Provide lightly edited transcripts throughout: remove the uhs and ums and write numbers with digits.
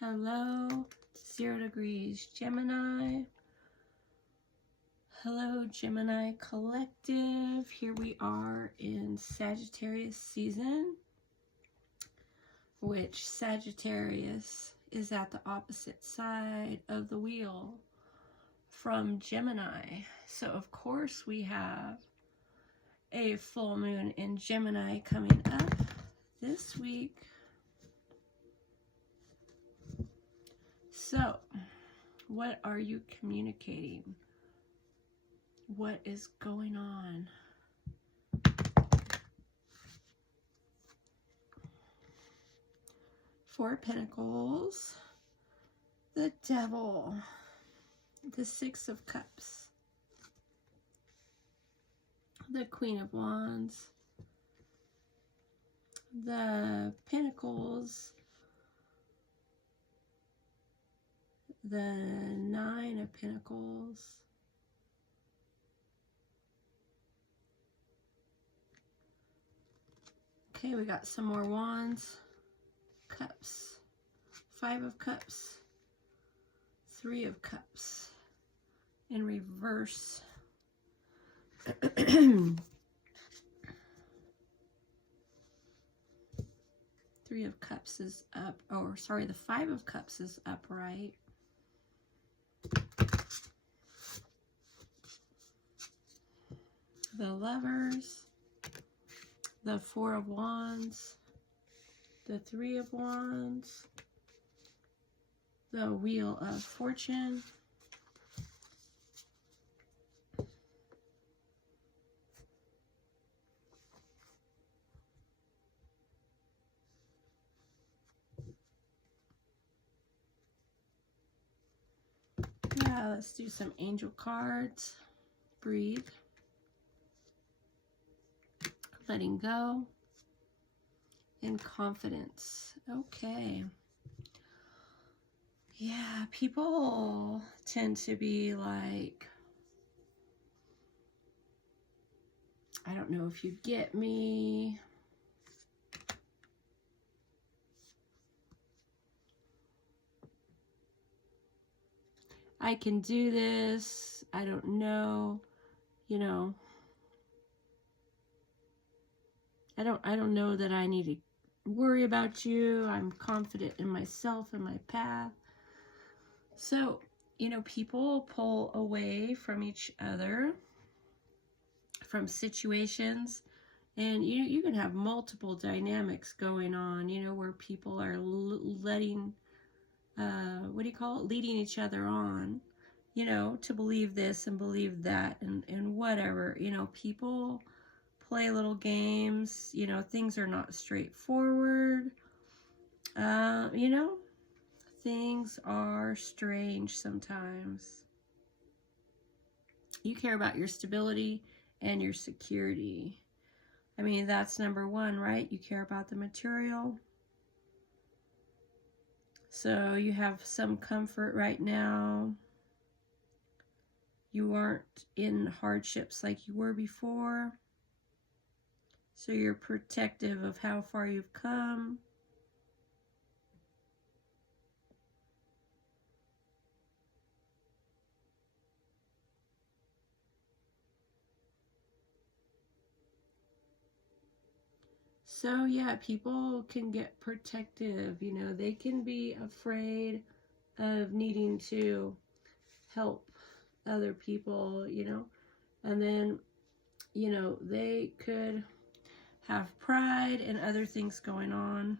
Hello, 0 degrees Gemini. Hello, Gemini Collective. Here we are in Sagittarius season, which Sagittarius is at the opposite side of the wheel from Gemini. So, of course, we have a full moon in Gemini coming up this week. So, what are you communicating? What is going on? Four of Pentacles, the Devil, the Six of Cups, the Queen of Wands, the Pentacles, the Nine of Pentacles, okay, we got some more Wands, Cups, Five of Cups, Three of Cups, in reverse. Three of Cups is up, or sorry, the Five of Cups is upright. The Lovers, the Four of Wands, the Three of Wands, the Wheel of Fortune, yeah, let's do some angel cards. Breathe. Letting go. And confidence. Okay. Yeah, people tend to be like, I don't know if you get me. I can do this. I don't know. You know, I don't know that I need to worry about you. I'm confident in myself and my path. So, you know, people pull away from each other, from situations, and you can have multiple dynamics going on, you know, where people are letting, what do you call it? Leading each other on, you know, to believe this and believe that and whatever, you know, people play little games, you know, things are not straightforward, you know, things are strange sometimes. You care about your stability and your security. I mean, that's number one, right? You care about the material. So you have some comfort right now. You aren't in hardships like you were before. So you're protective of how far you've come. So yeah, people can get protective, you know, they can be afraid of needing to help other people, you know, and then, you know, they could have pride and other things going on.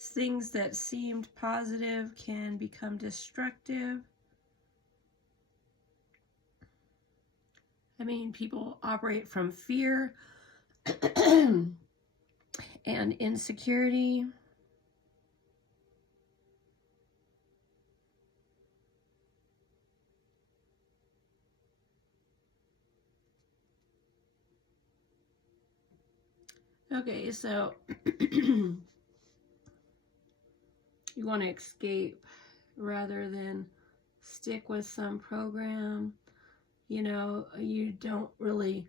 Things that seemed positive can become destructive. I mean, people operate from fear and insecurity. Okay, so you want to escape rather than stick with some program. You know, you don't really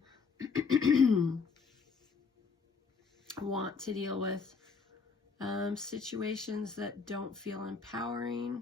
want to deal with situations that don't feel empowering.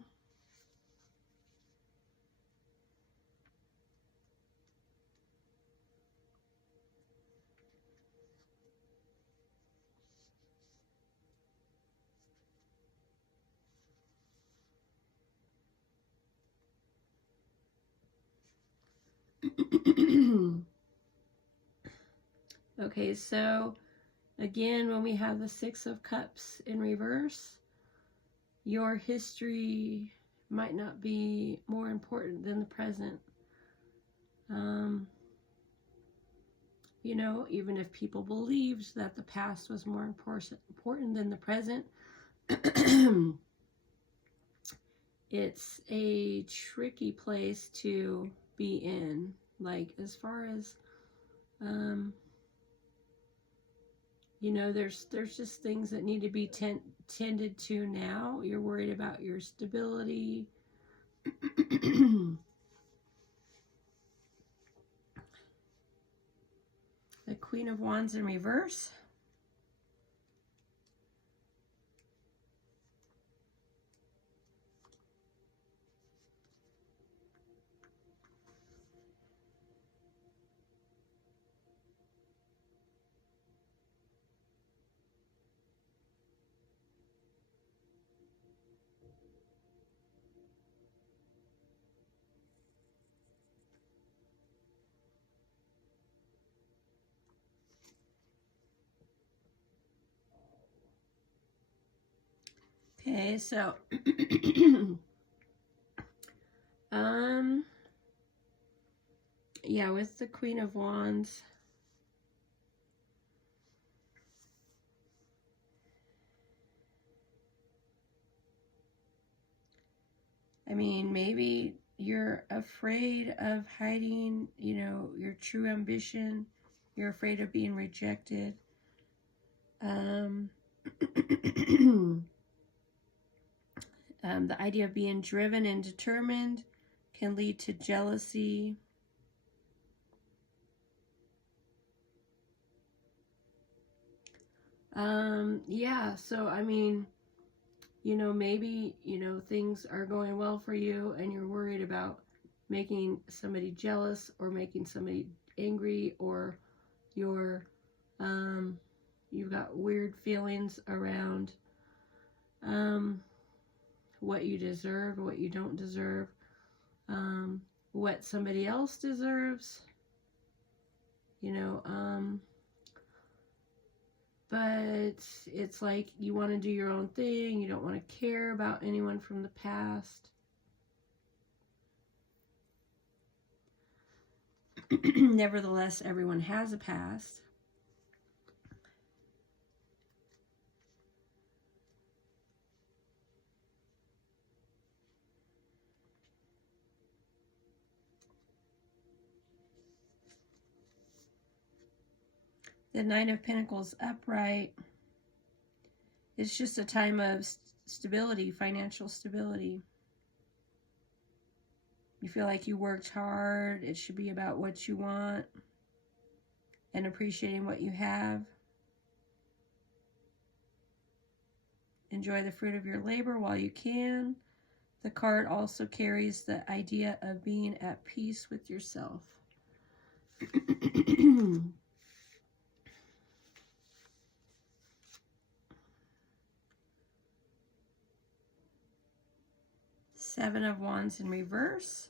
Okay, so again, when we have the Six of Cups in reverse, your history might not be more important than the present. You know, even if people believed that the past was more important than the present, it's a tricky place to be in. Like, as far as, you know, there's just things that need to be tended to now. You're worried about your stability. The Queen of Wands in reverse. Okay, so yeah, with the Queen of Wands, I mean, maybe you're afraid of hiding, you know, your true ambition. You're afraid of being rejected. The idea of being driven and determined can lead to jealousy. Yeah, so I mean, you know, maybe, you know, things are going well for you and you're worried about making somebody jealous or making somebody angry, or you're, you've got weird feelings around what you deserve, what you don't deserve, what somebody else deserves, you know, but it's like you want to do your own thing. You don't want to care about anyone from the past. Nevertheless, everyone has a past. The Nine of Pentacles upright. It's just a time of stability, financial stability. You feel like you worked hard. It should be about what you want and appreciating what you have. Enjoy the fruit of your labor while you can. The card also carries the idea of being at peace with yourself. Seven of Wands in reverse.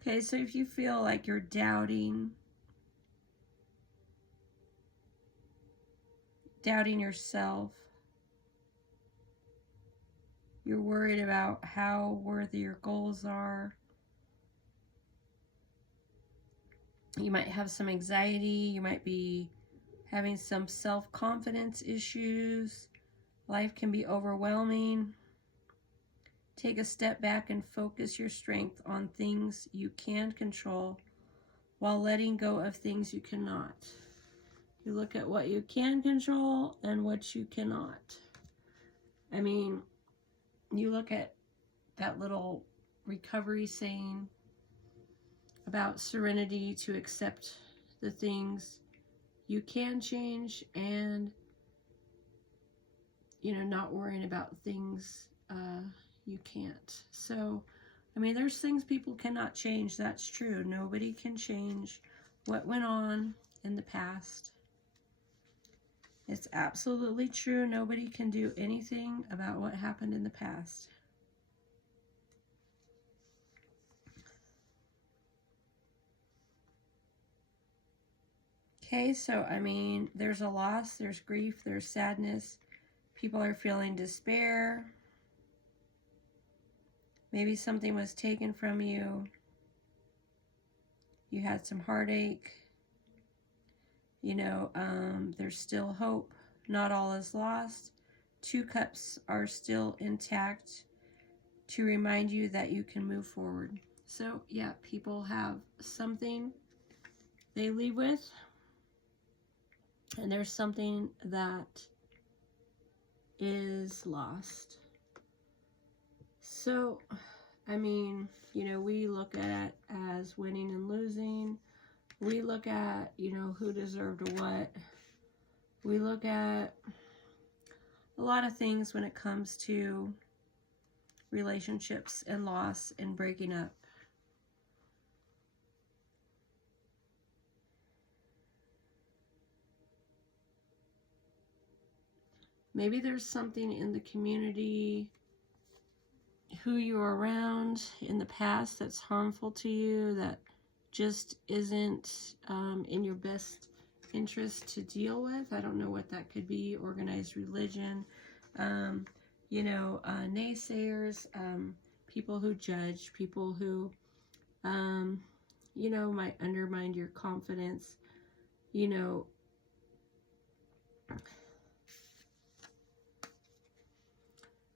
Okay, so if you feel like you're doubting yourself, you're worried about how worthy your goals are, You might have some anxiety. You might be having some self-confidence issues. Life can be overwhelming. Take a step back and focus your strength on things you can control while letting go of things you cannot. You look at what you can control and what you cannot. I mean, you look at that little recovery saying about serenity, to accept the things you can change and, you know, not worrying about things you can't. So, I mean, there's things people cannot change. That's true. Nobody can change what went on in the past. It's absolutely true. Nobody can do anything about what happened in the past. Okay, so, I mean, there's a loss, there's grief, there's sadness. People are feeling despair. Maybe something was taken from you. You had some heartache. You know, there's still hope. Not all is lost. 2 cups are still intact to remind you that you can move forward. So, yeah, people have something they leave with. And there's something that is lost. So, I mean, you know, we look at it as winning and losing. We look at, you know, who deserved what. We look at a lot of things when it comes to relationships and loss and breaking up. Maybe there's something in the community, who you're around in the past, that's harmful to you, that just isn't in your best interest to deal with. I don't know what that could be. Organized religion, you know, naysayers, people who judge, people who, you know, might undermine your confidence, you know.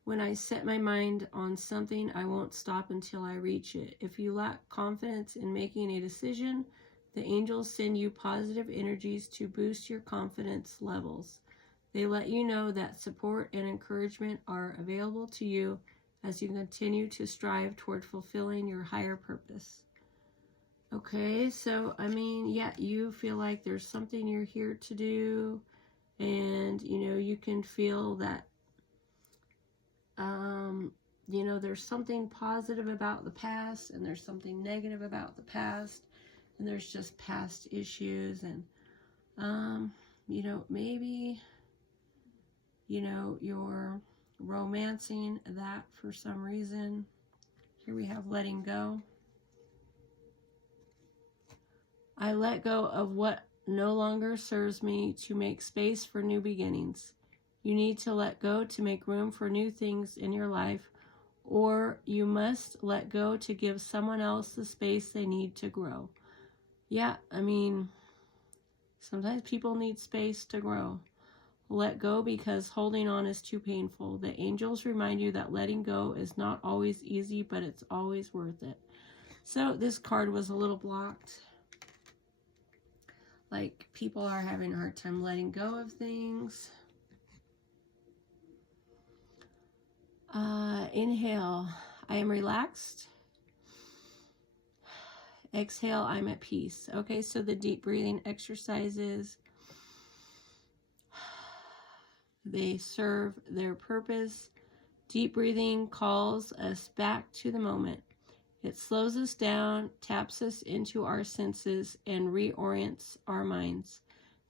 When I set my mind on something, I won't stop until I reach it. If you lack confidence in making a decision, the angels send you positive energies to boost your confidence levels. They let you know that support and encouragement are available to you as you continue to strive toward fulfilling your higher purpose. Okay, so, I mean, yeah, you feel like there's something you're here to do, and, you know, you can feel that you know, there's something positive about the past and there's something negative about the past, and there's just past issues, and you know, maybe, you know, you're romancing that for some reason. Here we have letting go. I let go of what no longer serves me to make space for new beginnings. You need to let go to make room for new things in your life, or you must let go to give someone else the space they need to grow. Yeah, I mean, sometimes people need space to grow. Let go because holding on is too painful. The angels remind you that letting go is not always easy, but it's always worth it. So this card was a little blocked. Like, people are having a hard time letting go of things. Inhale, I am relaxed. Exhale, I'm at peace. Okay, so the deep breathing exercises, they serve their purpose. Deep breathing calls us back to the moment. It slows us down, taps us into our senses, and reorients our minds.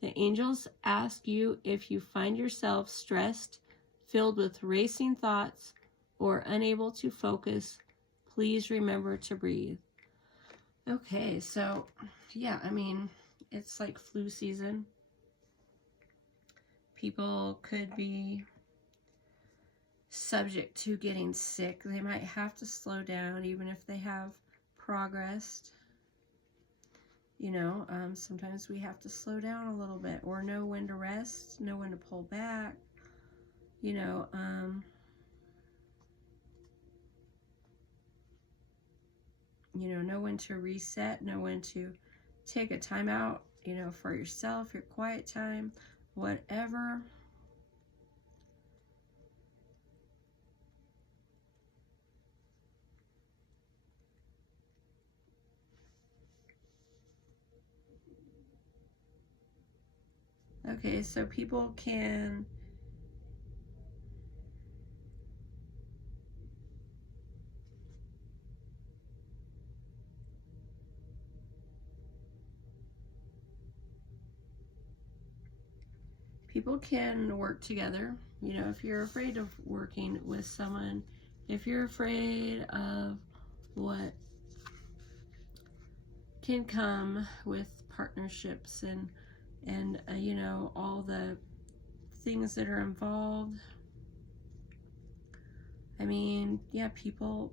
The angels ask you, if you find yourself stressed, filled with racing thoughts, or unable to focus, please remember to breathe. Okay, so, yeah, I mean, it's like flu season. People could be subject to getting sick. They might have to slow down even if they have progressed. sometimes we have to slow down a little bit, or know when to rest, know when to pull back, know when to reset, know when to take a time out, for yourself, your quiet time, whatever. Okay, so people can work together. If you're afraid of working with someone, if you're afraid of what can come with partnerships and all the things that are involved. I mean, yeah, people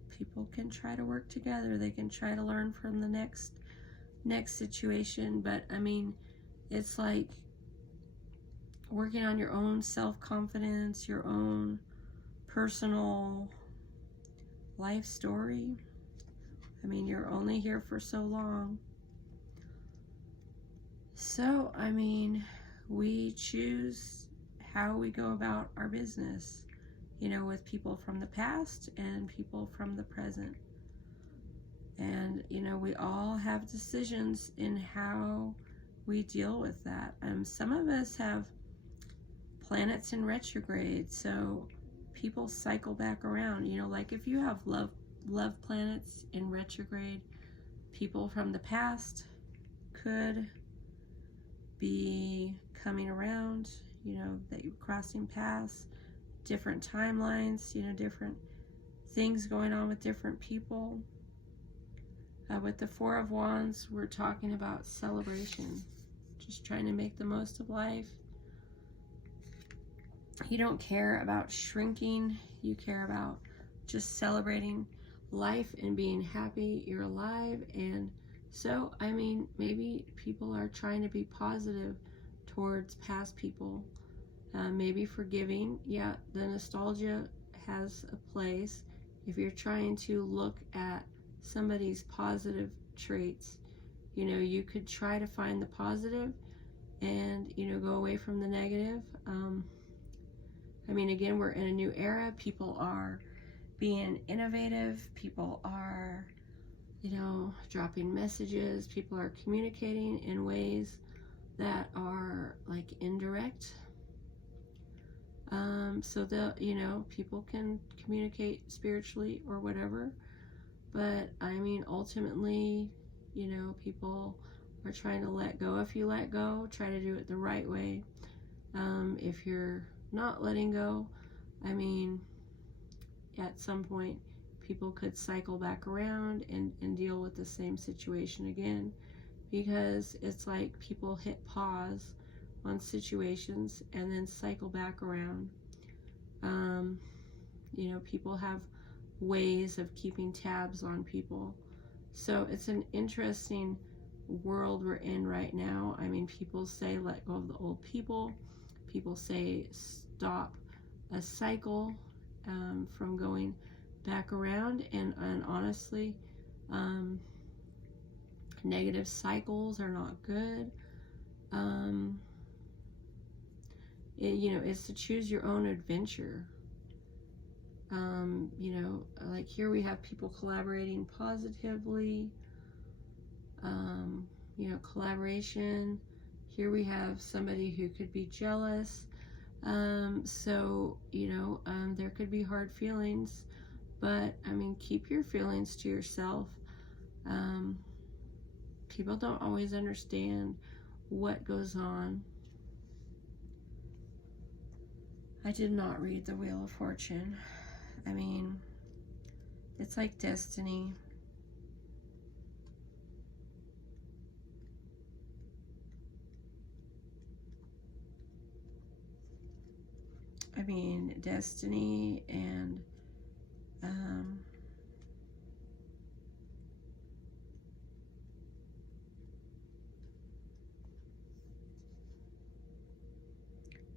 can try to work together. They can try to learn from the next situation, but I mean, it's like working on your own self-confidence, your own personal life story. I mean, you're only here for so long. So, I mean, we choose how we go about our business, with people from the past and people from the present. And, we all have decisions in how we deal with that. Some of us have planets in retrograde, so people cycle back around. Like if you have love planets in retrograde, people from the past could be coming around, that you're crossing paths, different timelines, different things going on with different people. With the Four of Wands, we're talking about celebration, just trying to make the most of life. You don't care about shrinking, you care about just celebrating life and being happy you're alive. And so, I mean, maybe people are trying to be positive towards past people, maybe forgiving. Yeah, the nostalgia has a place. If you're trying to look at somebody's positive traits, you could try to find the positive and, go away from the negative. I mean, again, we're in a new era. People are being innovative. People are, dropping messages. People are communicating in ways that are like indirect. So people can communicate spiritually or whatever. But I mean, ultimately, people are trying to let go. If you let go, try to do it the right way. If you're not letting go, I mean, at some point, people could cycle back around and deal with the same situation again, because it's like people hit pause on situations and then cycle back around. People have ways of keeping tabs on people. So it's an interesting world we're in right now. I mean, people say let go of the old people. People say stop a cycle from going back around. And honestly, negative cycles are not good. It's to choose your own adventure. Like here we have people collaborating positively, collaboration. Here we have somebody who could be jealous. So, there could be hard feelings, but I mean, keep your feelings to yourself. People don't always understand what goes on. I did not read the Wheel of Fortune. I mean, it's like destiny. I mean, destiny and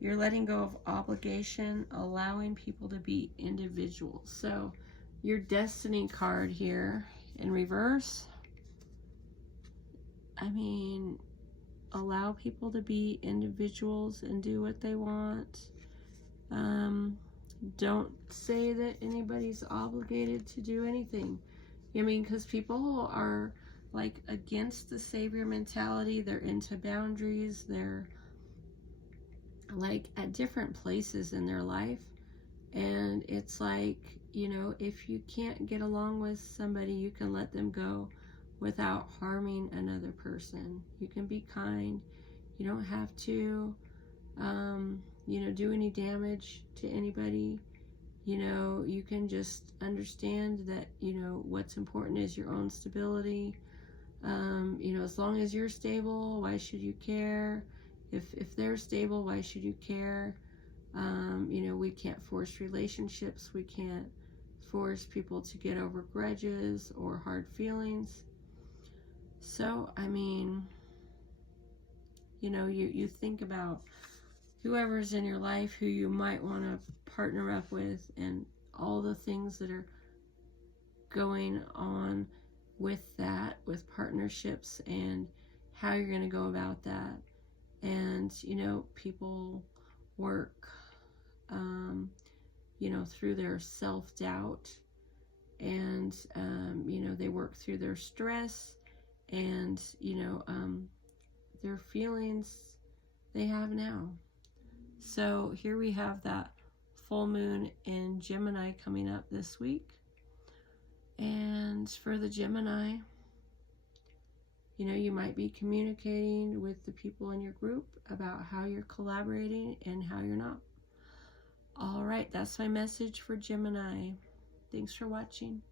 You're letting go of obligation, allowing people to be individuals. So your destiny card here in reverse, I mean, allow people to be individuals and do what they want. Don't say that anybody's obligated to do anything. I mean, because people are like against the savior mentality. They're into boundaries. They're like at different places in their life. And it's like, you know, if you can't get along with somebody, you can let them go without harming another person. You can be kind. You don't have to, you know, do any damage to anybody. You know, you can just understand that, you know, what's important is your own stability. You know, as long as you're stable, why should you care? If they're stable, why should you care? You know, we can't force relationships. We can't force people to get over grudges or hard feelings. So, I mean, you know, you think about whoever's in your life who you might want to partner up with and all the things that are going on with that, with partnerships, and how you're going to go about that. And, you know, people work, you know, through their self-doubt, and, you know, they work through their stress and, you know, their feelings they have now. So here we have that full moon in Gemini coming up this week. And for the Gemini, you know, you might be communicating with the people in your group about how you're collaborating and how you're not. All right, that's my message for Gemini. Thanks for watching.